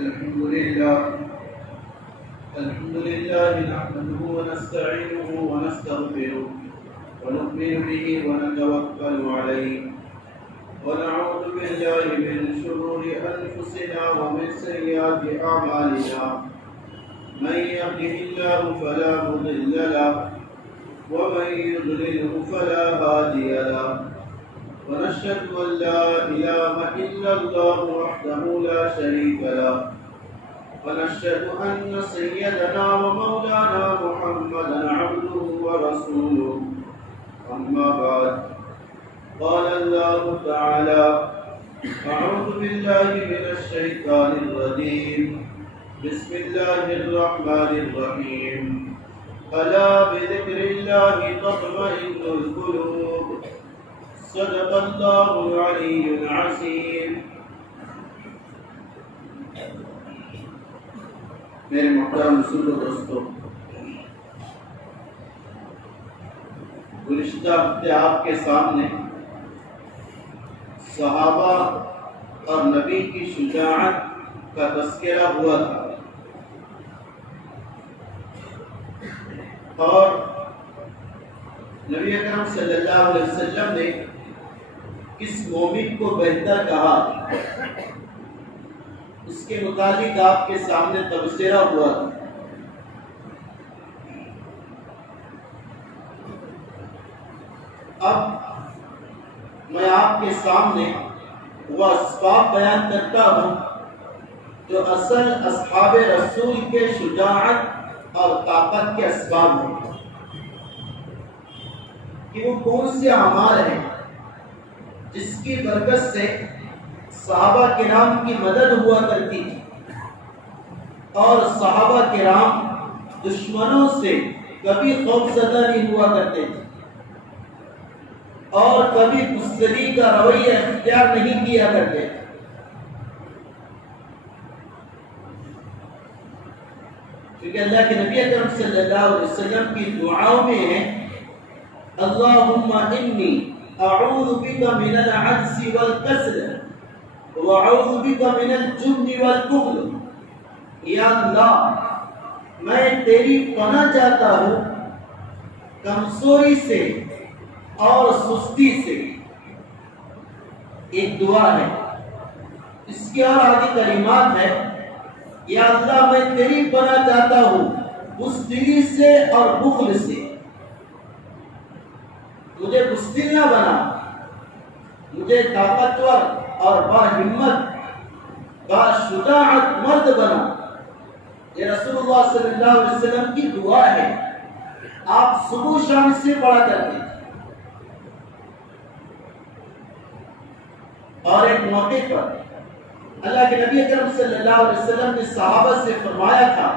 الحمد لله نحمده ونستعينه ونستغفره ونؤمن به ونتوكل عليه ونعوذ بالله من شرور أنفسنا ومن سيئات أعمالنا من يهده الله فلا مضل له ومن يضلله فلا هادي له ونشهد أن لا إله إلا الله وحده لا شريك له ونشهد أن سيدنا ومولانا محمدا عبده ورسوله أما بعد قال الله تعالى أعوذ بالله من الشيطان الرجيم بسم الله الرحمن الرحيم ألا بذكر الله تطمئن القلوب صدق الله العلي العظيم. میرے محترم رسول دوستو، گزشتہ ہفتے آپ کے سامنے صحابہ اور نبی کی شجاعت کا تذکرہ ہوا تھا، اور نبی اکرم صلی اللہ علیہ وسلم نے کس مومن کو بہتر کہا اس کے متعلق آپ کے سامنے تبصرہ ہوا تھا۔ اب میں آپ کے سامنے وہ اسباب بیان کرتا ہوں جو اصل اصحاب رسول کے شجاعت اور طاقت کے اسباب ہیں، کہ وہ کون سے اعمال ہیں جس کی برکت سے صحابہ کرام کی مدد ہوا کرتی تھی، اور صحابہ کرام دشمنوں سے کبھی خوف زدہ نہیں ہوا کرتے تھے، اور کبھی بزدلی کا رویہ اختیار نہیں کیا کرتے تھے۔ کیونکہ اللہ کے نبی اکرم صلی اللہ علیہ وسلم کی دعاؤں میں ہے اللہم انی اعوذ بک من العجز والکسل وَأَعُوذُ بِكَ مِنَ الْجُبْنِ وَالْبُخْلِ، یا اللہ میں تیری پناہ چاہتا ہوں کمزوری سے اور سستی سے۔ ایک دعا ہے، اس کے اور آگے کلمات ہے یا اللہ میں تیری پناہ چاہتا ہوں بزدلی سے اور بخل سے، مجھے بزدل نہ بنا، مجھے طاقتور اور باہمت باشجاعت مرد بنا۔ یہ رسول اللہ صلی اللہ علیہ وسلم کی دعا ہے، آپ صبح شام سے پڑھا کرتے تھے۔ اور ایک موقع پر اللہ کے نبی اکرم صلی اللہ علیہ وسلم نے صحابہ سے فرمایا تھا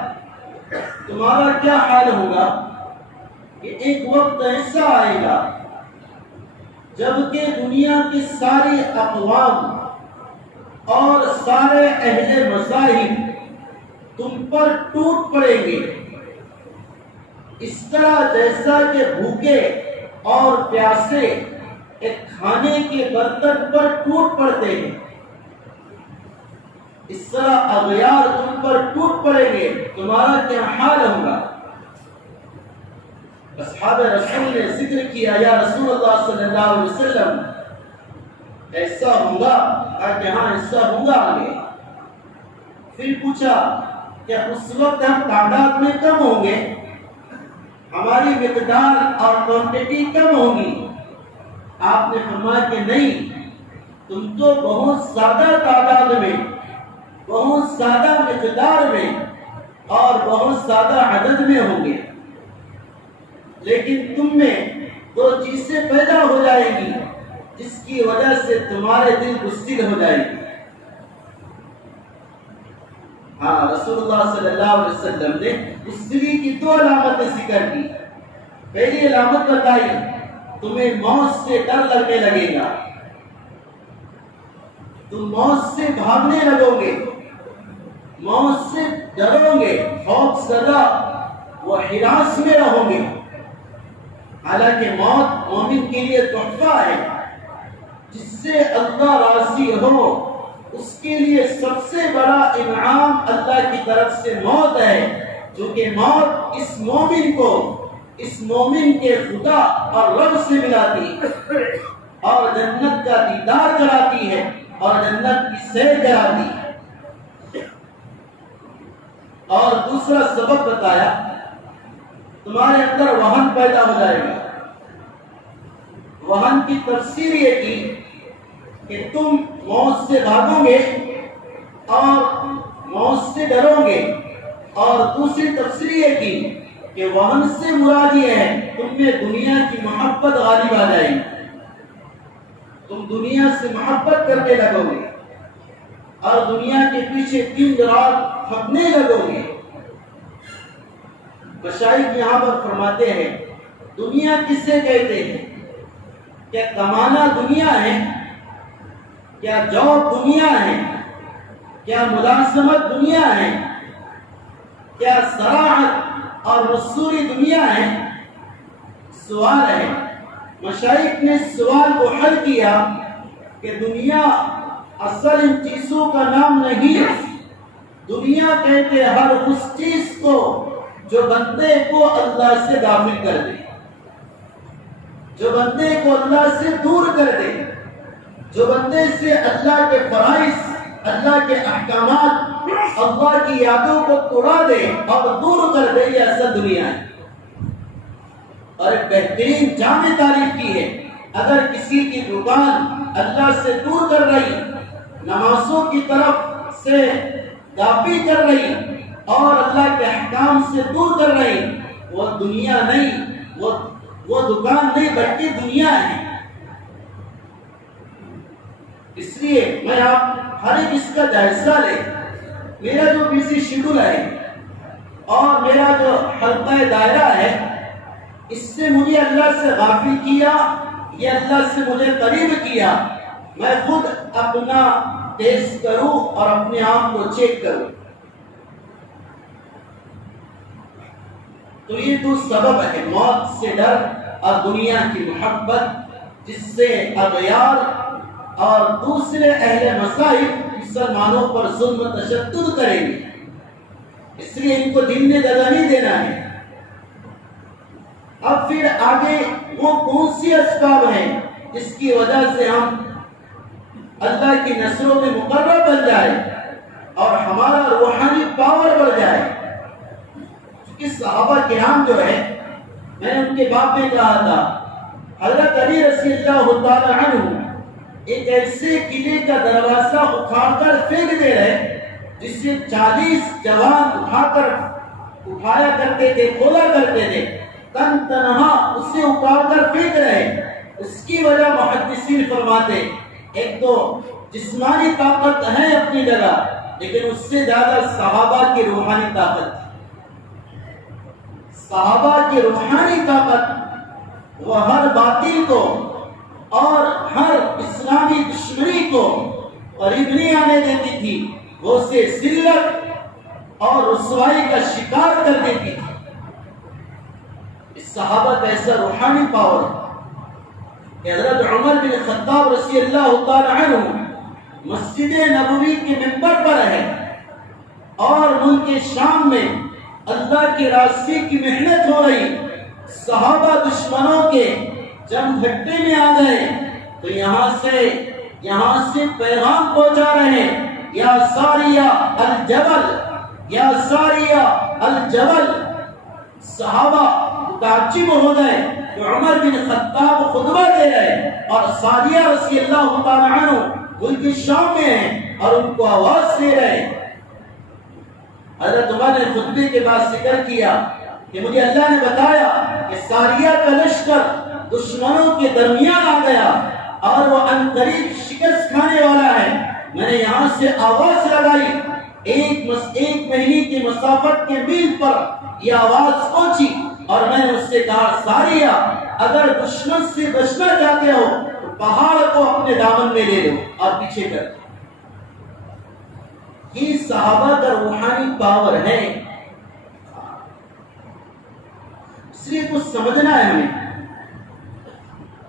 تمہارا کیا حال ہوگا کہ ایک وقت ایسا آئے گا جبکہ دنیا کے سارے اقوام اور سارے اہل مذاہب تم پر ٹوٹ پڑیں گے، اس طرح جیسا کہ بھوکے اور پیاسے ایک کھانے کے برتن پر ٹوٹ پڑتے ہیں، اس طرح اغیار تم پر ٹوٹ پڑیں گے، تمہارا کیا حال ہوگا؟ اصحاب رسول نے ذکر کیا یا رسول اللہ صلی اللہ علیہ وسلم ایسا ہوگا؟ کہ ہاں ایسا ہوگا آگے۔ پھر پوچھا کہ اس وقت ہم تعداد میں کم ہوں گے، ہماری مقدار اور کوانٹٹی کم ہوگی؟ آپ نے فرمایا کہ نہیں، تم تو بہت زیادہ تعداد میں، بہت زیادہ مقدار میں اور بہت زیادہ عدد میں ہوں گے، لیکن تم میں دو چیزیں پیدا ہو جائیں گی جس کی وجہ سے تمہارے دل بزدل ہو جائے گی۔ ہاں، رسول اللہ صلی اللہ علیہ وسلم نے بزدلی کی دو علامتیں ذکر کی۔ پہلی علامت بتائی تمہیں موت سے ڈر لگنے لگے گا، تم موت سے بھاگنے لگو گے، موت سے ڈرو گے، خوف زدہ و ہراس میں رہو گے۔ حالانکہ موت مومن کے لیے تحفہ ہے، جس سے اللہ راضی ہو اس کے لیے سب سے بڑا انعام اللہ کی طرف سے موت ہے، جو کہ موت اس مومن کے خدا اور رب سے ملاتی ہے اور جنت کا دیدار کراتی ہے اور جنت کی سیر کراتی ہے۔ اور دوسرا سبب بتایا، تمہارے اندر وہن پیدا ہو جائے گا۔ وہن کی تفسیر یہ کی کہ تم موت سے بھاگو گے اور موت سے ڈرو گے، اور دوسری تفسیر یہ کی کہ وہن سے مراد یہ ہے تم میں دنیا کی محبت غالب آ جائے گی، تم دنیا سے محبت کرنے لگو گے اور دنیا کے پیچھے دن رات بھاگنے لگو گے۔ مشائخ یہاں پر فرماتے ہیں دنیا کسے کہتے ہیں؟ کیا کمانا دنیا ہے؟ کیا جاب دنیا ہے؟ کیا ملازمت دنیا ہے؟ کیا زراعت اور مزدوری دنیا ہے؟ سوال ہے۔ مشائخ نے سوال کو حل کیا کہ دنیا اصل ان چیزوں کا نام نہیں ہے۔ دنیا کہتے ہر اس چیز کو جو بندے کو اللہ سے غافل کر دے، جو بندے کو اللہ سے دور کر دے، جو بندے سے اللہ کے فرائض، اللہ کے احکامات، اللہ کی یادوں کو توڑا دے اور دور کر دے، یہ اصل دنیا ہے۔ اور ایک بہترین جامع تعریف کی ہے، اگر کسی کی دکان اللہ سے دور کر رہی، نمازوں کی طرف سے غافل کر رہی اور اللہ کے احکام سے دور کر رہی، وہ دنیا نہیں، وہ دکان نہیں بلکہ دنیا ہے۔ اس لیے میں آپ ہر ایک اس کا جائزہ لے۔ میرا جو بزی شیڈول ہے اور میرا جو حلقہ دائرہ ہے، اس سے مجھے اللہ سے غافل کیا، یہ اللہ سے مجھے قریب کیا۔ میں خود اپنا ٹیسٹ کروں اور اپنے آپ کو چیک کروں۔ تو یہ تو سبب ہے موت سے ڈر اور دنیا کی محبت، جس سے اغیار اور دوسرے اہل مسائل مسلمانوں پر ظلم و تشدد کریں گے۔ اس لیے ان کو دین میں جگہ نہیں دینا ہے۔ اب پھر آگے وہ کون سی اسباب ہیں جس کی وجہ سے ہم اللہ کی نصروں میں مقرر بن جائے اور ہمارا روحانی پاور بڑھ جائے؟ کیونکہ صحابہ کرام جو ہے، میں نے ان کے باب میں کہا تھا، حضرت علی رضی اللہ تعالی عنہ ایک ایسے قلعے کا دروازہ اٹھا کر پھینک دے رہے جس سے 40 جوان اٹھایا کرتے تھے، کھولا کرتے تھے، تن تنہا اسے اٹھا کر پھینک رہے۔ اس کی وجہ محدثین فرماتے، ایک تو جسمانی طاقت ہے اپنی جگہ، لیکن اس سے زیادہ صحابہ کی روحانی طاقت تھی۔ صحابہ کی روحانی طاقت وہ ہر باطل کو اور ہر اسلامی دشمنی کو قریب نہیں آنے دیتی تھی، وہ اسے ذلت اور رسوائی کا شکار کر دیتی تھی۔ اس صحابہ کا ایسا روحانی پاور کہ حضرت عمر بن خطاب رضی اللہ تعالی عنہ مسجد نبوی کے ممبر پر ہے اور ملک شام میں اللہ کے راستے کی محنت ہو رہی، صحابہ دشمنوں کے جنگ گھٹے میں آ گئے تو یہاں سے پیغام پہنچا رہے ہیں، یا ساریہ الجبل، یا ساریہ الجبل۔ صحابہ متعجب ہو گئے کہ عمر بن خطاب خطبہ دے رہے اور ساریہ رضی اللہ تعالی عنہ ملک شام میں ہیں اور ان کو آواز دے رہے۔ حضرت عمر نے خطبے کے بعد ذکر کیا کہ مجھے اللہ نے بتایا کہ ساریہ کا لشکر دشمنوں کے درمیان آ گیا اور وہ عنقریب شکست کھانے والا ہے۔ میں نے یہاں سے آواز لگائی، ایک مہینے کی مسافت کے میل پر یہ آواز پہنچی اور میں نے اس سے کہا، ساریہ اگر دشمن سے بچنا چاہتے ہو تو پہاڑ کو اپنے دامن میں لے لو اور پیچھے کر۔ یہ صحابہ کا روحانی پاور ہے، اس لیے کچھ سمجھنا ہے ہمیں،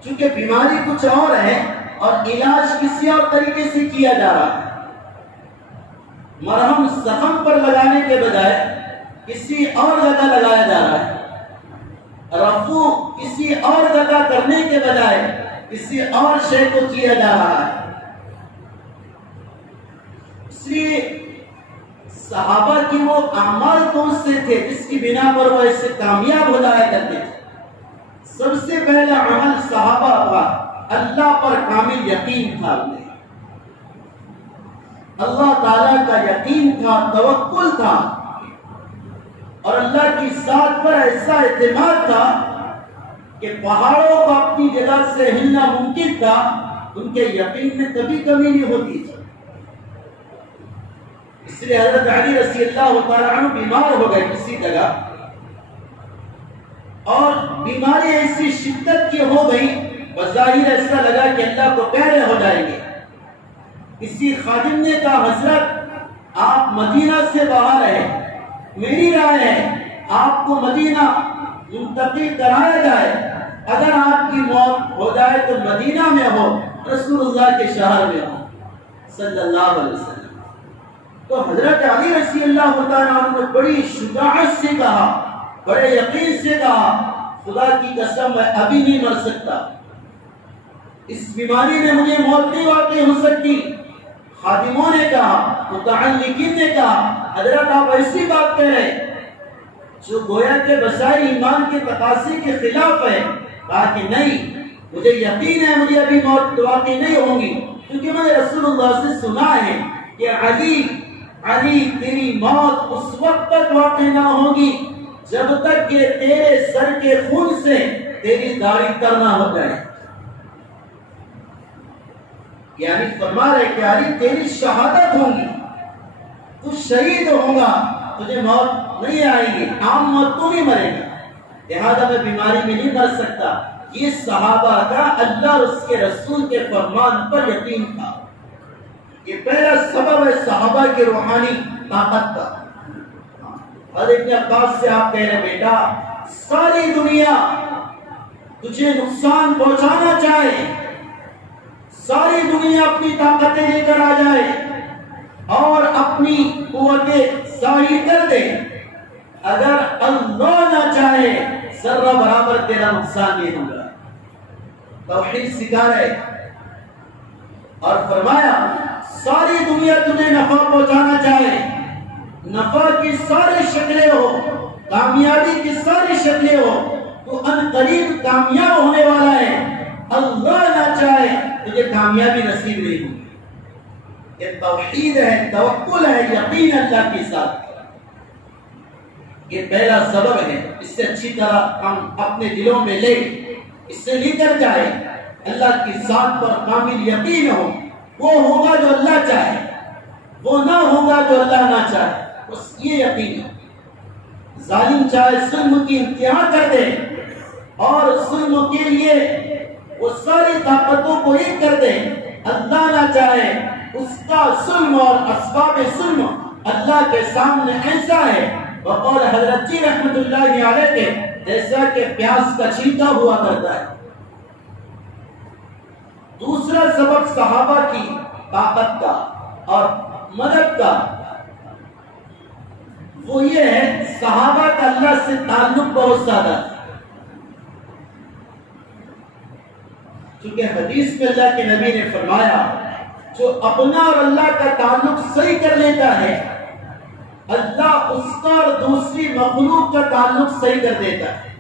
چونکہ بیماری کچھ اور ہے اور علاج کسی اور طریقے سے کیا جا رہا ہے۔ مرہم زخم پر لگانے کے بجائے کسی اور جگہ لگایا جا رہا ہے، رفو کسی اور جگہ کرنے کے بجائے کسی اور شے کو کیا جا رہا ہے۔ اس لیے صحابہ کی وہ اعمال کون سے تھے جس کی بنا پر وہ ایسے کامیاب ہو جایا کرتے تھے؟ سب سے پہلا عمل صحابہ کا اللہ پر کامل یقین تھا، انہیں اللہ تعالیٰ کا یقین تھا، توکل تھا، اور اللہ کی ذات پر ایسا اعتماد تھا کہ پہاڑوں کو اپنی جگہ سے ہلنا ممکن تھا، ان کے یقین میں کبھی کمی نہیں ہوتی تھی۔ اس لیے حضرت علی رضی اللہ تعالیٰ عنہ بیمار ہو گئے کسی جگہ، اور بیماری ایسی شدت کی ہو گئی، بظاہر ایسا لگا کہ اللہ کو پیارے ہو جائیں گے۔ کسی خادم نے کہا حضرت آپ مدینہ سے باہر ہیں، میری رائے ہے آپ کو مدینہ منتقل کرایا جائے، اگر آپ کی موت ہو جائے تو مدینہ میں ہو، رسول اللہ کے شہر میں ہو صلی اللہ علیہ وسلم۔ تو حضرت علی رضی اللہ تعالیٰ عنہ نے بڑی شجاعت سے کہا، بڑے یقین سے کہا خدا کی قسم میں ابھی نہیں مر سکتا، اس بیماری میں مجھے موت نہیں واقع ہو سکتی۔ خادموں نے کہا، متعلقین نے کہا حضرت آپ ایسی بات کہہ رہے جو گویا کے بسائی ایمان کے تقاضے کے خلاف ہے۔ کہا کہ نہیں، مجھے یقین ہے مجھے ابھی موت واقع نہیں ہوگی، کیونکہ میں نے رسول اللہ سے سنا ہے کہ علی تیری موت اس وقت تک واقع نہ ہوگی جب تک کہ تیرے سر کے خون سے تیری داڑھی تر نہ ہو جائے۔ یعنی فرما رہے کہ علی تیری شہادت ہوگی، تو شہید ہوگا، تجھے موت نہیں آئے گی، عام موت تو نہیں مرے گا، لہذا میں بیماری میں نہیں مر سکتا۔ یہ صحابہ کا اللہ اور اس کے رسول کے فرمان پر یقین تھا۔ یہ پہلا سبب ہے صحابہ کی روحانی طاقت کا۔ اور ابن عباس سے آپ کہہ رہے بیٹا ساری دنیا تجھے نقصان پہنچانا چاہے، ساری دنیا اپنی طاقتیں لے کر آ جائے اور اپنی قوتیں ظاہر کر دے، اگر اللہ نہ چاہے ذرہ برابر تیرا نقصان نہیں ہوگا۔ توحید سکھا رہے اور فرمایا ساری دنیا تجھے نفع پہنچانا چاہے، نفع کی ساری شکلیں ہو، کامیابی کی ساری شکلیں ہو، تو ان قریب کامیاب ہونے والا ہے، اللہ نہ چاہے تجھے کامیابی نصیب نہیں ہوگی۔ یہ توحید ہے، توکل ہے، یقین اللہ کے ساتھ۔ یہ پہلا سبب ہے، اس سے اچھی طرح ہم اپنے دلوں میں لے، اس سے لے کر جائے، اللہ کی ذات پر کامل یقین ہو۔ وہ ہوگا جو اللہ چاہے، وہ نہ ہوگا جو اللہ نہ چاہے، بس یہ یقین ہے۔ ظالم چاہے ظلم کی انتہا کر دے اور ظلم کے لیے وہ ساری طاقتوں کو ایک کر دے، اللہ نہ چاہے اس کا ظلم اور اسباب ظلم اللہ کے سامنے ایسا ہے بقول حضرت جی رحمت اللہ علیہ کے جیسا کہ پیاس کا چھلکا ہوا کرتا ہے۔ دوسرا سبب صحابہ کی طاقت کا اور مدد کا وہ یہ ہے صحابہ کا اللہ سے تعلق بہت زیادہ ہے، کیونکہ حدیث میں اللہ کے نبی نے فرمایا جو اپنا اور اللہ کا تعلق صحیح کر لیتا ہے اللہ اس کا اور دوسری مخلوق کا تعلق صحیح کر دیتا ہے۔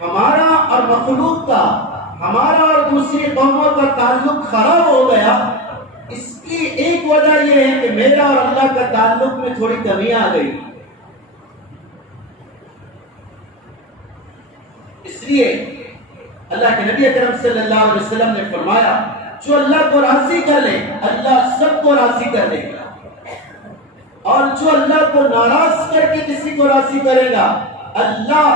ہمارا اور مخلوق کا، ہمارا اور دوسری قوموں کا تعلق خراب ہو گیا، اس کی ایک وجہ یہ ہے کہ میرا اور اللہ کا تعلق میں تھوڑی کمی آ گئی۔ اس لیے اللہ کے نبی اکرم صلی اللہ علیہ وسلم نے فرمایا جو اللہ کو راضی کر لے اللہ سب کو راضی کر دے گا، اور جو اللہ کو ناراض کر کے کسی کو راضی کرے گا اللہ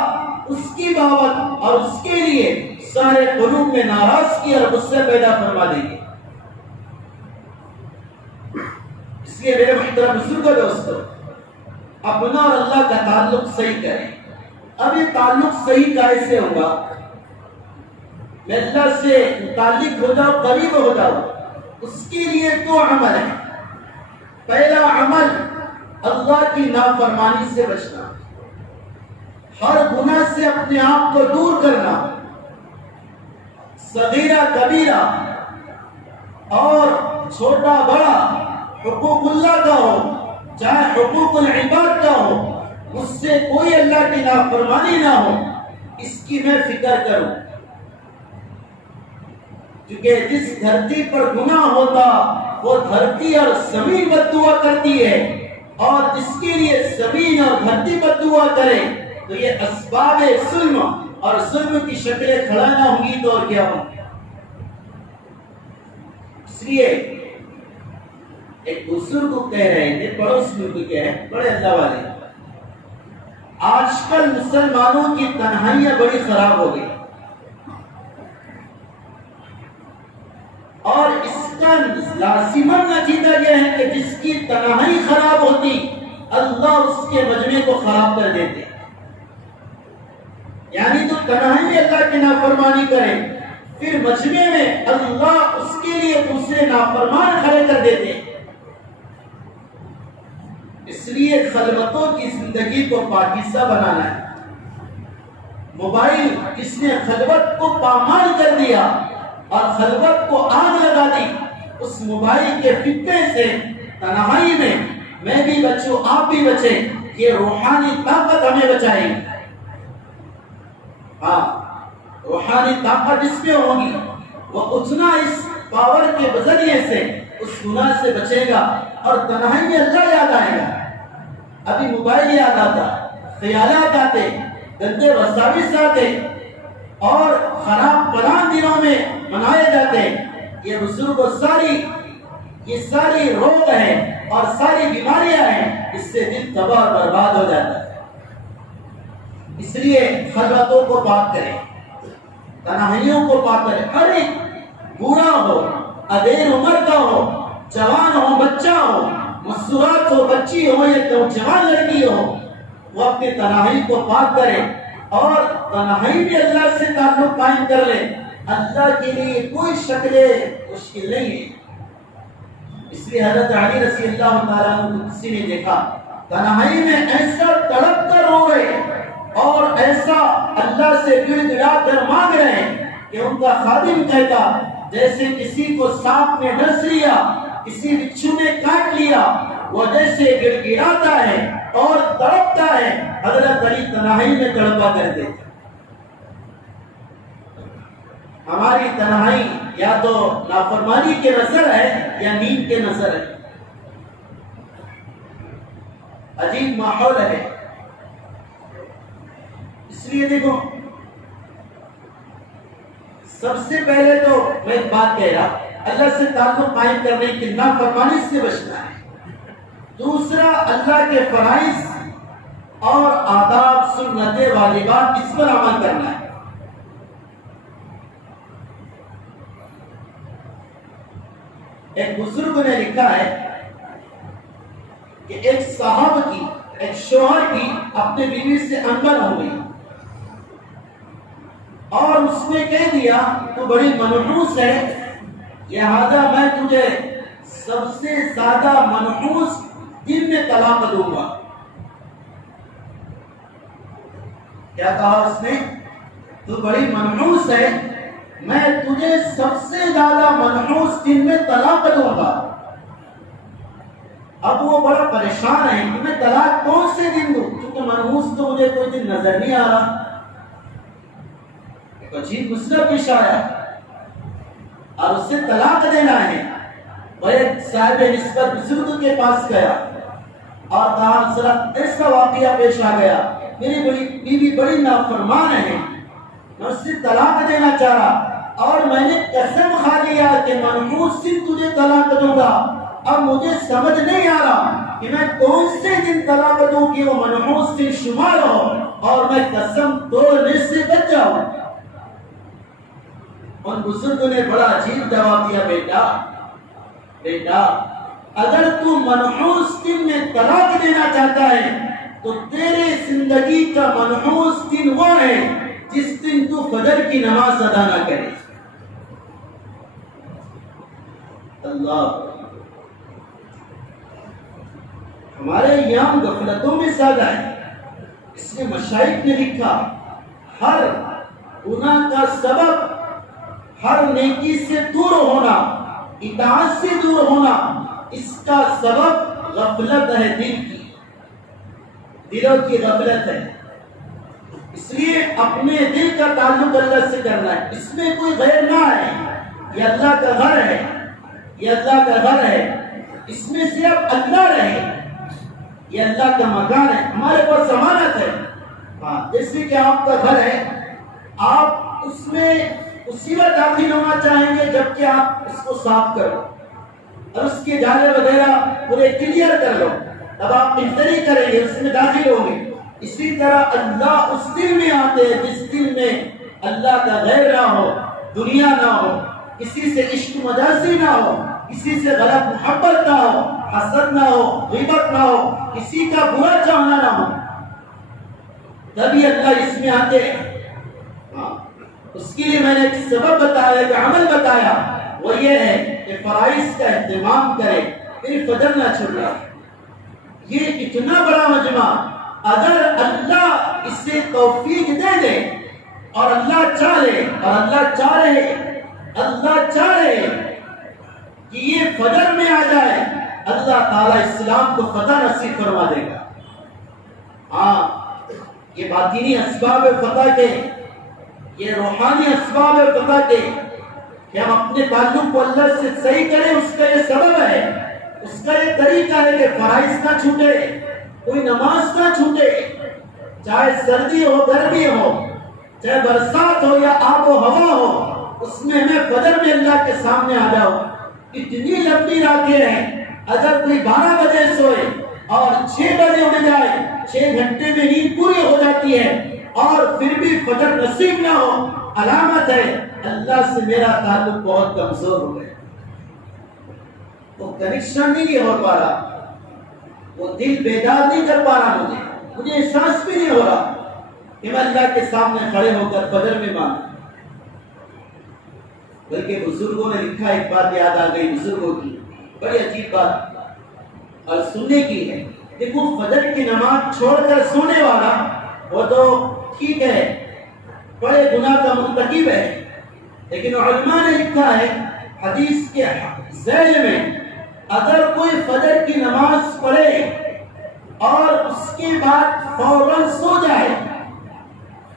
اس کی بابت اور اس کے لیے سارے قلوب میں ناراضگی اور غصے پیدا فرما دیں گے۔ اس لیے میرے محترم بزرگوں دوستو اپنا اور اللہ کا تعلق صحیح کریں۔ اب یہ تعلق صحیح کیسے ہوگا؟ میں اللہ سے متعلق ہو جاؤ، قریب ہو جاؤ، اس کے لیے دو عمل ہیں۔ پہلا عمل اللہ کی نافرمانی سے بچنا، ہر گناہ سے اپنے آپ کو دور کرنا، صغیرہ کبیرہ اور چھوٹا بڑا حقوق اللہ کا ہو چاہے حقوق العباد کا ہو، مجھ سے کوئی اللہ کی نافرمانی نہ ہو، اس کی میں فکر کروں۔ کیونکہ جس دھرتی پر گناہ ہوتا وہ دھرتی اور زمین بد دعا کرتی ہے، اور جس کے لیے زمین اور دھرتی بد دعا کرے تو یہ اسباب ظلم اور ظلم کی شکلیں کھڑا نہ ہوں گی تو اور کیا ہوں۔ اس لیے ایک بزرگ کو کہہ رہے تھے، پڑوس ملک کے ہیں، بڑے اللہ والے، آج کل مسلمانوں کی تنہائیاں بڑی خراب ہو گئی، اور اس کا لازماً نتیجہ یہ ہے کہ جس کی تنہائی خراب ہوتی اللہ اس کے مجمع کو خراب کر دیتے، یعنی تو تنہائی میں اللہ کی نافرمانی کرے پھر مجمع میں اللہ اس کے لیے دوسرے نافرمان کھڑے کر دیتے۔ اس لیے خلوتوں کی زندگی کو پاکیزہ بنانا ہے۔ موبائل جس نے خلوت کو پامال کر دیا اور خلوت کو آگ لگا دی، اس موبائل کے فتنے سے تنہائی میں بھی بچوں، آپ بھی بچیں، یہ روحانی طاقت ہمیں بچائے گی۔ ہاں، روحانی طاقت جس میں ہوگی وہ اتنا اس پاور کے ذریعے سے اس گناہ سے بچے گا، اور تنہائی میں اللہ یاد آئے گا۔ ابھی موبائل یاد آتا، خیالات آتے، گندے وساوس آتے، اور خراب پلان دنوں میں منائے جاتے۔ یہ بزرگوں یہ ساری روگ ہے اور ساری بیماریاں ہیں، اس سے دل تباہ اور برباد ہو جاتا ہے۔ اس لیے خلوتوں کو پاک کریں، تنہائیوں کو پاک کریں۔ ہر ایک بوڑھا ہو، ادھیر عمر کا ہو، جوان ہو، بچہ ہو، مسورات ہو، بچی ہو یا جوان لڑکی ہو، وہ اپنی تنہائی کو پاک کرے اور تنہائی بھی اللہ سے تعلق قائم کر لے۔ اللہ کے لیے کوئی شکلیں مشکل نہیں ہے۔ اس لیے حضرت علی رضی اللہ تعالیٰ عنہ کو کسی نے دیکھا تنہائی میں ایسا تڑپ کر رو رہے اور ایسا اللہ سے گڑ گڑا کر مانگ رہے کہ ان کا خادم کہتا جیسے کسی کو سانپ نے ڈس لیا، کسی بچھو نے کاٹ لیا، وہ جیسے گڑ گڑاتا ہے اور تڑپتا ہے، حضرت علی تنہائی میں تڑپا کرتے تھے۔ ہماری تنہائی یا تو نافرمانی کے نظر ہے یا نیند کے نظر ہے، عجیب ماحول ہے۔ اس لیے دیکھو، سب سے پہلے تو میں ایک بات کہہ رہا، اللہ سے تعلق قائم کرنے کی نافرمانی سے بچنا ہے۔ دوسرا، اللہ کے فرائض اور آداب سنتیں واجبات اس پر عمل کرنا ہے۔ ایک بزرگ نے لکھا ہے کہ ایک صاحب کی، ایک شوہر کی اپنے بیوی سے انبن ہو گئی اور اس نے کہہ دیا تو بڑی منحوس ہے، لہذا میں تجھے سب سے زیادہ منحوس دن میں طلاق دوں گا۔ کیا کہا اس نے؟ تو بڑی منحوس ہے، میں تجھے سب سے زیادہ منحوس دن میں طلاق دوں گا۔ اب وہ بڑا پریشان ہے کہ میں طلاق کون سے دن دوں، کیونکہ منحوس تو مجھے کوئی دن نظر نہیں آ رہا۔ ایک عجیب مسئلہ پیش آیا اور اسے طلاق دینا ہے۔ وہ ایک صاحب نسبت بزرگ کے پاس گیا اور کہا ذرا ایسا واقعہ پیش آ گیا، میری بیوی بڑی نافرمان ہے، میں اس سے طلاق دینا چاہ رہا اور میں نے قسم کھا لیا کہ منحوس دن تجھے طلاق دوں گا۔ اب مجھے سمجھ نہیں آ رہا کہ میں کون سے دن طلاق دوں کہ وہ منحوس دن شمار ہو اور میں قسم توڑنے سے بچ جاؤں۔ ان بزرگوں نے بڑا عجیب جواب دیا، بیٹا اگر تو منحوس دن میں طلاق دینا چاہتا ہے تو تیرے زندگی کا منحوس دن وہ ہے جس دن تو فجر کی نماز ادا نہ کرے۔ اللہ، ہمارے یہاں غفلتوں میں زیادہ ہے. اس لیے مشائخ نے لکھا ہر گناہ کا سبب ہر نیکی سے دور ہونا، اطاعت سے دور ہونا، اس کا سبب غفلت ہے دل کی، دلوں کی غفلت ہے. اس لیے اپنے دل کا تعلق اللہ سے کرنا ہے. اس میں کوئی غیر نہ ہے. یہ اللہ کا گھر ہے، یہ اللہ کا گھر ہے، اس میں صرف اللہ رہے. یہ اللہ کا مکان ہے، ہمارے پاس ضمانت ہے. ہاں، جیسے کہ آپ کا گھر ہے، آپ اس میں اسی وقت داخل ہونا چاہیں گے جبکہ آپ اس کو صاف کرو اور اس کے جالے وغیرہ پورے کلیئر کر لو، تب آپ انٹری کریں گے، اس میں داخل ہوں گے. اسی طرح اللہ اس دل میں آتے ہیں جس دل میں اللہ کا غیر نہ ہو، دنیا نہ ہو، کسی سے عشق مجازی نہ ہو، کسی سے غلط محبت نہ ہو، حسد نہ ہو، غیبت نہ ہو، کسی کا برا چاہنا نہ ہو، تبھی اللہ اس میں آتے ہیں. اس کے لیے میں نے ایک سبب بتایا، ایک عمل بتایا، وہ یہ ہے کہ فرائض کا اہتمام کرے، پھر فجر نہ چھوڑے. یہ اتنا بڑا مجمع اگر اللہ اسے توفیق دے دے اور اللہ چاہے کہ یہ فجر میں آ جائے، اللہ تعالیٰ اسلام کو فتح نصیب فرما دے گا. ہاں، یہ باطنی اسباب فتح کے، یہ روحانی اسباب فتح کے کہ ہم اپنے تعلق کو اللہ سے صحیح کریں، اس کا یہ سبب ہے، اس کا یہ طریقہ ہے کہ فرائض نہ چھوٹے، کوئی نماز نہ چھوٹے، چاہے سردی ہو، گرمی ہو، چاہے برسات ہو یا آب و ہوا ہو، اس میں ہمیں فجر میں اللہ کے سامنے آ جاؤ. اتنی لمبی راتیں ہیں، اگر کوئی 12 بجے سوئے اور 6 بجے اٹھ جائے، 6 گھنٹے میں نیند پوری ہو جاتی ہے اور پھر بھی فجر نصیب نہ ہو، علامت ہے اللہ سے میرا تعلق بہت کمزور ہو گیا. وہ کنیکشن نہیں ہو پا رہا، وہ دل بیدار نہیں کر پا رہا. مجھے احساس بھی نہیں ہو رہا کہ میں اللہ کے سامنے کھڑے ہو کر فجر میں مانگوں. بلکہ بزرگوں نے لکھا، ایک بات یاد آ گئی بزرگوں کی، بڑی عجیب بات اور سننے کی ہے. دیکھو، فجر کی نماز چھوڑ کر سونے والا وہ تو ٹھیک ہے، بڑے گناہ کا مرتکب ہے، لیکن علماء نے لکھا ہے حدیث کے ذیل میں، اگر کوئی فجر کی نماز پڑھے اور اس کے بعد فوراً سو جائے،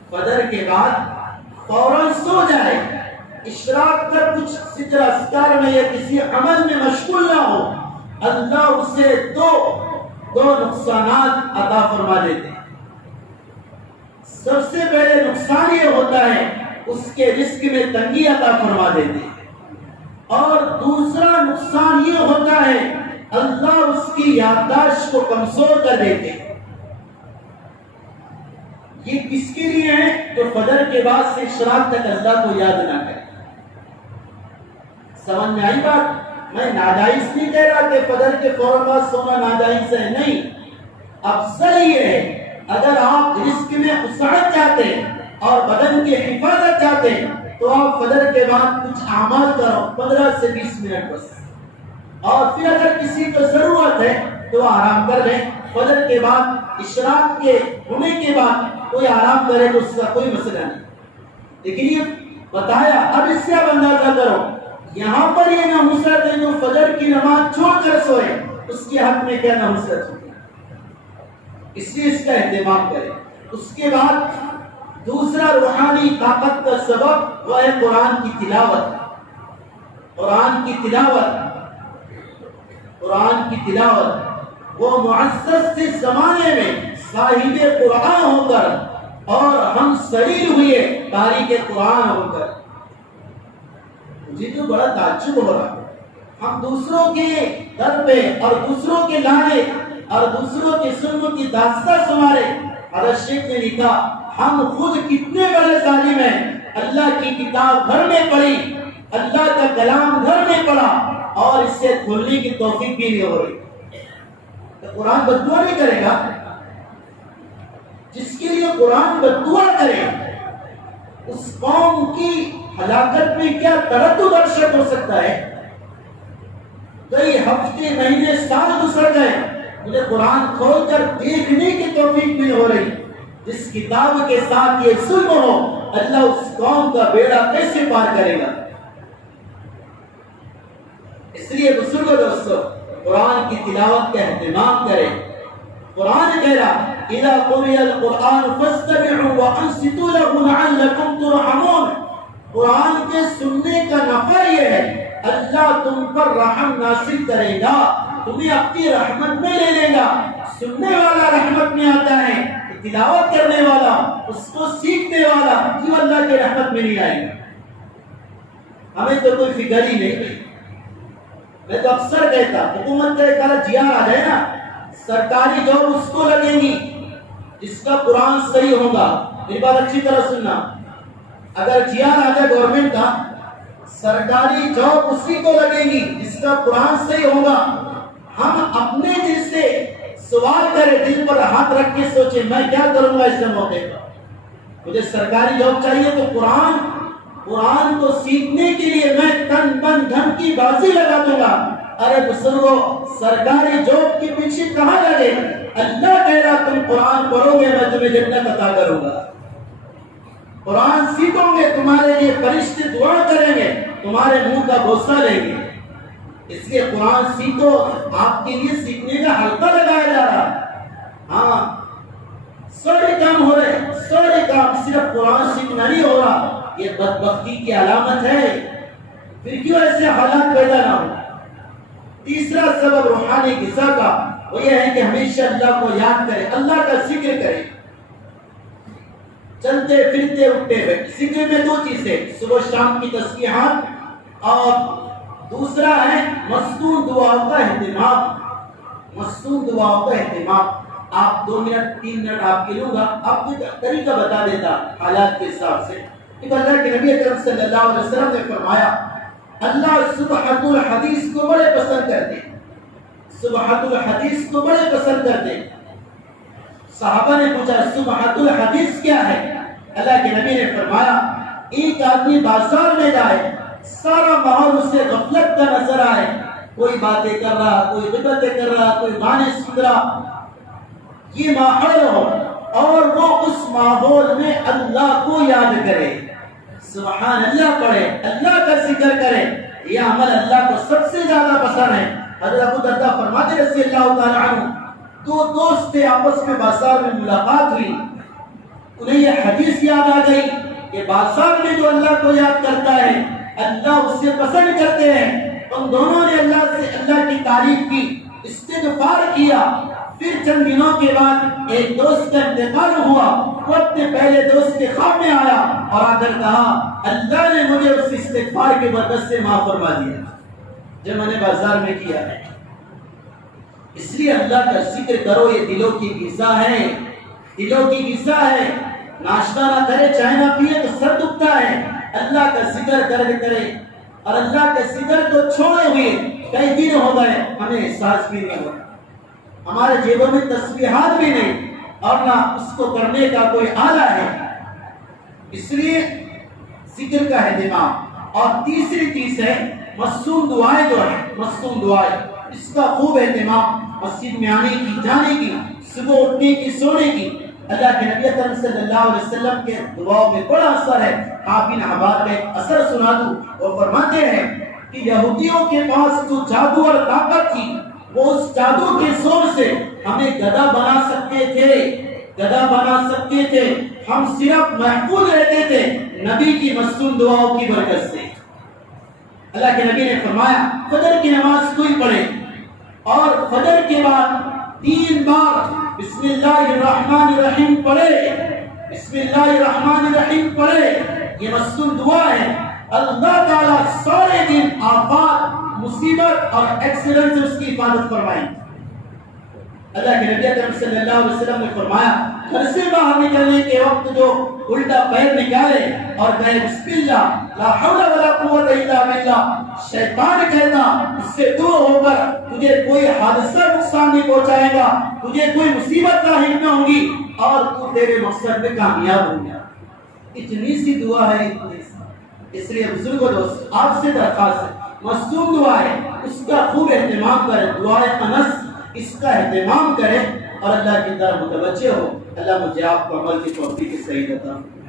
فجر کے بعد فوراً سو جائے، اشراق تک کچھ ذکر اذکار میں یا کسی عمل میں مشغول نہ ہو، اللہ اسے دو نقصانات عطا فرما دیتے ہیں. سب سے پہلے نقصان یہ ہوتا ہے اس کے رزق میں تنگی عطا فرما دیتے ہیں، اور دوسرا نقصان یہ ہوتا ہے اللہ اس کی یادداشت کو کمزور کر دیتے ہیں. یہ کس کے لیے ہے؟ تو فجر کے بعد سے اشراق تک اللہ کو یاد نہ کرے. سمجھ میں آئی بات؟ میں ناجائز نہیں کہہ رہا کہ فجر کے فوراً بعد سونا ناجائز ہے، نہیں. افضل یہ ہے اگر آپ رزق میں وسعت چاہتے اور بدن کی حفاظت چاہتے تو آپ فجر کے بعد کچھ اعمال کرو، 15 سے 20 منٹ بس، اور پھر اگر کسی کو ضرورت ہے تو آرام کر لیں. فجر کے بعد اشراق کے ہونے کے بعد کوئی آرام کرے تو اس کا کوئی مسئلہ نہیں. لیکن یہ بتایا، اب اس سے اب اندازہ کرو، یہاں پر یہ نحوست ہے جو فجر کی نماز چھوڑ کر سوئے، اس کے حق میں کیا نحوست ہوگی؟ اس لیے اس کا اہتمام کریں. اس کے بعد دوسرا روحانی طاقت کا سبب وہ ہے قرآن کی تلاوت. قرآن کی تلاوت وہ معزز سے زمانے میں صاحب قرآن ہو کر اور ہم سلیل ہوئے تاریخ قرآن ہو کر. مجھے تو بڑا تعجب ہو رہا، ہم دوسروں کے در پہ اور دوسروں کے لانے اور دوسروں کے سنوں کی داستان سنا رہے. حضرت شیخ نے لکھا، ہم خود کتنے بڑے ظالم ہیں، اللہ کی کتاب گھر میں پڑھی، اللہ کا کلام گھر میں پڑھا اور اس سے کھولنے کی توفیق بھی نہیں ہو رہی. تو قرآن بددعا نہیں کرے گا؟ جس کے لیے قرآن بددعا کرے اس قوم کی ہلاکت میں کیا تردد اور شک ہو سکتا ہے؟ کئی ہفتے، مہینے، سال گزر گئے مجھے قرآن کھول کر دیکھنے کی توفیق نہیں ہو رہی. جس کتاب کے ساتھ یہ ظلم ہو اللہ اس قوم کا بیڑا کیسے پار کرے گا؟ اس لیے بزرگوں دوستو قرآن کی تلاوت کا اہتمام کریں. قرآن کہہ رہا اذا قرئ القرآن فاستمعوا وانصتوا له لعلكم ترحمون. قرآن کے سننے کا نفع یہ ہے اللہ تم پر رحم نازل کرے گا، تمہیں اپنی رحمت میں لے لے گا. سننے والا رحمت میں آتا ہے، تلاوت کرنے والا، اس کو سیکھنے والا کیوں اللہ کی رحمت میں نہیں آئے گا؟ ہمیں تو کوئی فکر ہی نہیں. میں تو اکثر کہتا حکومت کا ایک جیار آ جائے نا، سرکاری جاب اس کو لگے گی جس کا قرآن صحیح ہوگا. میری بات اچھی طرح سننا، اگر جیار آ جائے گورنمنٹ کا سرکاری جاب اسی کو لگے گی جس کا قرآن صحیح ہوگا. ہم اپنے دل سے سوال کریں، دل پر ہاتھ رکھ کے سوچیں میں کیا کروں گا اس موقع پر. مجھے سرکاری جاب چاہیے تو قرآن کو سیکھنے کے لیے میں تن من دھن کی بازی لگا دوں گا. ارے بزرگوں سرکاری جاب کے پیچھے کہاں لگے؟ اللہ کہہ رہا تم قرآن پڑھو گے میں تمہیں جنت عطا کروں گا. قرآن سیکھو گے تمہارے لیے فرشتے دعا کریں گے، تمہارے منہ کا بوسہ لیں گے. اس لیے قرآن سیکھو، آپ کے لیے سیکھنے کا حلقہ لگایا جا رہا. ہاں سارے کام ہو رہے، سارے کام، صرف قرآن سیکھنا نہیں ہو رہا. یہ بدبختی کی علامت ہے. پھر کیوں ایسے حالات پیدا نہ ہو؟ تیسرا سبب روحانی غذا کا وہ یہ ہے کہ ہمیشہ اللہ کو یاد کرے، اللہ کا ذکر کرے. چلتے پھرتے اٹھتے ہوئے ذکر میں دو چیزیں، صبح شام کی تسبیحات اور دوسرا ہے مصنون دعاؤں کا اہتمام. مصنون دعاؤں کا اہتمام. آپ 2 منٹ 3 منٹ آپ کے لوں گا، آپ کو طریقہ بتا دیتا حالات کے حساب سے. کہ اللہ کے نبی اکرم صلی اللہ علیہ وسلم نے فرمایا اللہ سبحۃ الحدیث کو بڑے پسند کرتے ہیں. سبحۃ الحدیث کو بڑے پسند کرتے ہیں. صحابہ نے پوچھا سبحۃ الحدیث کیا ہے؟ اللہ کے نبی نے فرمایا ایک آدمی بازار میں جائے، سارا ماحول اسے غفلت کا نظر آئے، کوئی باتیں کر رہا، کوئی غیبتیں کر رہا، کوئی گانے سن رہا، یہ ماحول ہو اور وہ اس ماحول میں اللہ کو یاد کرے، سبحان اللہ پڑھے، اللہ کا ذکر کرے. یہ عمل اللہ کو سب سے زیادہ پسند ہے. حضرت ابو درداء فرماتے رضی اللہ تعالی عنہ 2 دوست تھے، آپس میں بازار میں ملاقات ہوئی، انہیں یہ حدیث یاد آ گئی کہ بازار میں جو اللہ کو یاد کرتا ہے اللہ اس سے پسند کرتے ہیں. ان دونوں نے اللہ کی تعریف کی، استغفار کیا. پھر چند دنوں کے بعد ایک دوست کا انتقال ہوا، وہ اپنے پہلے دوست کے خواب میں آیا اور آ کر کہا اللہ نے مجھے اس استغفار کے برکت سے معاف فرما دیا جو میں نے بازار میں کیا ہے. اس لیے اللہ کا ذکر کرو، یہ دلوں کی غذا ہے، دلوں کی غذا ہے. ناشتہ نہ کرے چائے نہ پیے تو سر دکھتا ہے. اللہ کا ذکر کرے اور اللہ کے ذکر کو چھوڑے ہوئے کئی دن ہو گئے، ہمیں احساس بھی نہیں ہوا، ہمارے جیبوں میں تسبیحات بھی نہیں اور نہ اس کو کرنے کا کوئی آلہ ہے. اس لیے ذکر کا اہتمام. اور تیسری چیز ہے مصنون دعائیں، جو ہے مصنون دعائیں، اس کا خوب اہتمام. مسجد میں آنے کی، جانے کی، صبح اٹھنے کی، سونے کی. اللہ کے نبی اکرم صلی اللہ علیہ وسلم کے دعاؤں میں بڑا اثر ہے. آپ ان احباب کا ایک اثر سنا دوں. وہ فرماتے ہیں کہ یہودیوں کے پاس جو جادو اور طاقت تھی وہ اس جادو کے زور سے ہمیں گدھا بنا سکتے تھے. ہم صرف محفوظ رہتے تھے نبی کی مصنون دعاؤں کی برکت سے. اللہ کے نبی نے فرمایا فجر کی نماز کوئی پڑھے اور فجر کے بعد 3 بار بسم اللہ الرحمن الرحیم پڑھے، بسم اللہ الرحمن الرحیم پڑھے، یہ مصنون دعا ہے. اللہ تعالیٰ سارے دن آفات، مصیبت اور ایکسیڈنٹ سے اس کی حفاظت فرمائیں. اللہ کے نبی اکرم صلی اللہ علیہ وسلم نے فرمایا گھر سے باہر نکلنے کے وقت جو الٹا پیر نکالے اور کہے بسم اللہ لا حول ولا قوت الا باللہ، شیطان کہتا اس سے دور ہو کر تجھے کوئی حادثہ نقصان نہیں پہنچائے گا، تجھے کوئی مصیبت لاحق نہ ہوگی اور تو تیرے مقصد میں کامیاب ہو گیا. اتنی سی دعا ہے، اتنی سی. اس لیے بزرگوں دوست آپ سے درخواست ہے مصنون دعا ہے اس کا خوب اہتمام کریں. دعائے انس اس کا اہتمام کریں اور اللہ کی طرف متوجہ ہو. اللہ مجھے آپ کو عمل کی توفیق صحیح عطا فرمائے.